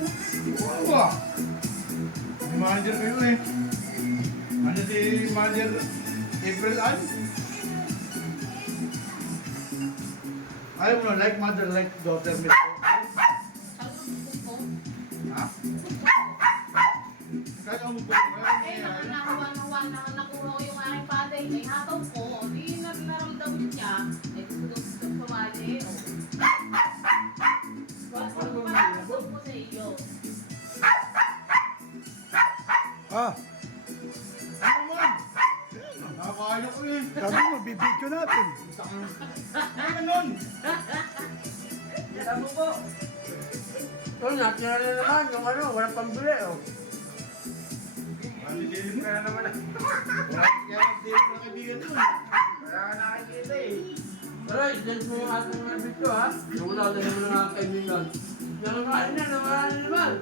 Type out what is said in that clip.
Wala. May manager kayo eh. Ano si manager April Ann? Ayaw mo na, like mother, like daughter, milk. Ha? Kahit ako magpapagod. Eh, nakuha ko yung aking paday. May hataw ko. Di naramdaman niya. Eh, gusto pumali. Wala ko sa iyo. Ah, Ano man? Nakakaano ko eh. sabi mo, bibidyo natin. Ano ganun? Alam mo po. Ito, natira na naman yung ano, walang pambili oh. Madidilim ka na naman. Wala kaya magdilim na kaibigan doon. Wala ka nakikita eh. Pero, i-dance mo yung ating mga video ha. Yung una, dahil mo na mga kaibigan. Nakakain na, nawala na naman.